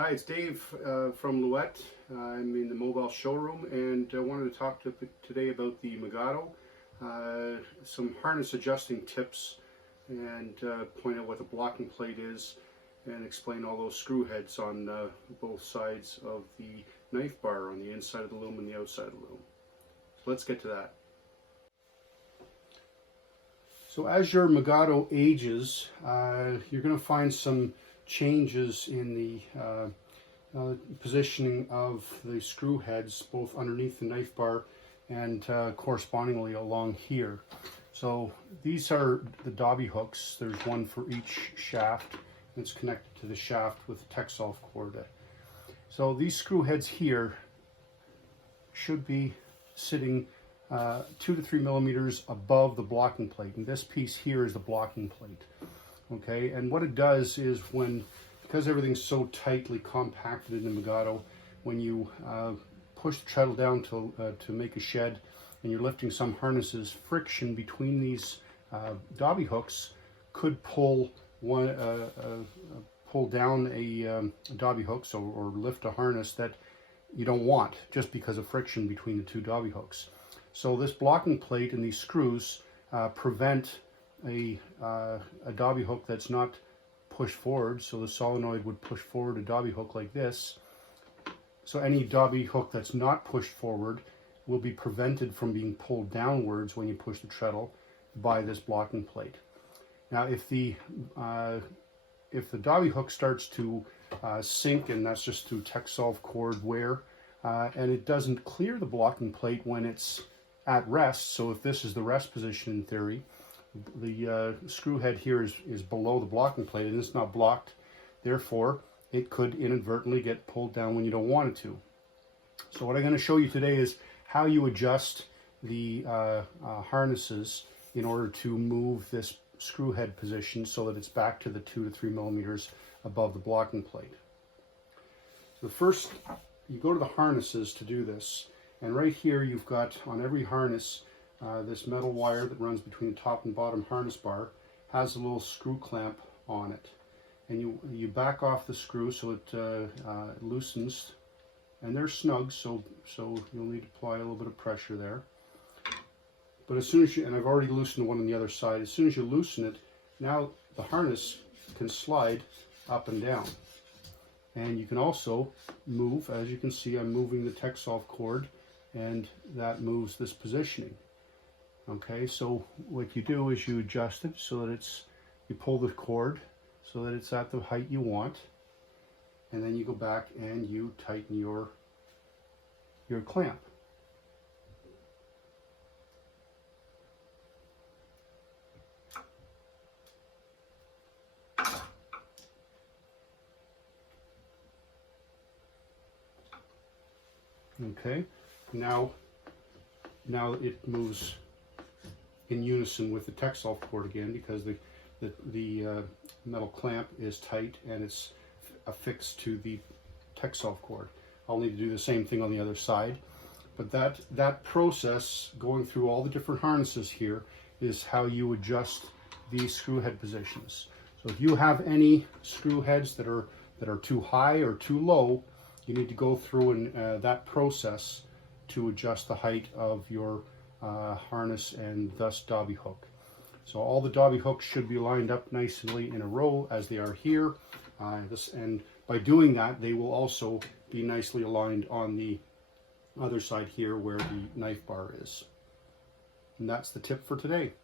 Hi, it's Dave from Louette. I'm in the mobile showroom and I wanted to talk today about the Megado, some harness adjusting tips, and point out what the blocking plate is and explain all those screw heads on both sides of the knife bar, on the inside of the loom and the outside of the loom. So let's get to that. So as your Megado ages, you're going to find some changes in the positioning of the screw heads, both underneath the knife bar and correspondingly along here. So these are the Dobby hooks. There's one for each shaft. It's connected to the shaft with a Texolf cord. So these screw heads here should be sitting 2 to 3 millimeters above the blocking plate, and this piece here is the blocking plate. Okay, and what it does is because everything's so tightly compacted in the Megado, when you push the treadle down to make a shed and you're lifting some harnesses, friction between these Dobby hooks could pull down a Dobby hook, or lift a harness that you don't want, just because of friction between the two Dobby hooks. So this blocking plate and these screws prevent a Dobby hook that's not pushed forward. So the solenoid would push forward a Dobby hook like this. So any Dobby hook that's not pushed forward will be prevented from being pulled downwards when you push the treadle by this blocking plate. Now if the Dobby hook starts to sink, and that's just through Texolf cord wear, and it doesn't clear the blocking plate when it's at rest, so if this is the rest position in theory, the screw head here is below the blocking plate and it's not blocked, therefore it could inadvertently get pulled down when you don't want it to. So what I'm going to show you today is how you adjust the harnesses in order to move this screw head position so that it's back to the 2 to 3 millimeters above the blocking plate. So first, you go to the harnesses to do this, and right here you've got on every harness this metal wire that runs between the top and bottom harness bar has a little screw clamp on it, and you back off the screw so it loosens, and they're snug, so you'll need to apply a little bit of pressure there. But as soon as and I've already loosened one on the other side, as soon as you loosen it, now the harness can slide up and down. And you can also move, as you can see, I'm moving the Texolf cord, and that moves this positioning. Okay, so what you do is you adjust it so that you pull the cord so that it's at the height you want, and then you go back and you tighten your clamp. Okay, now it moves in unison with the Texolf cord again, because the metal clamp is tight and it's affixed to the Texolf cord. I'll need to do the same thing on the other side, but that process, going through all the different harnesses here, is how you adjust these screw head positions. So if you have any screw heads that are too high or too low, you need to go through that process to adjust the height of your harness and thus Dobby hook. So all the Dobby hooks should be lined up nicely in a row as they are here, and by doing that they will also be nicely aligned on the other side here where the knife bar is. And that's the tip for today.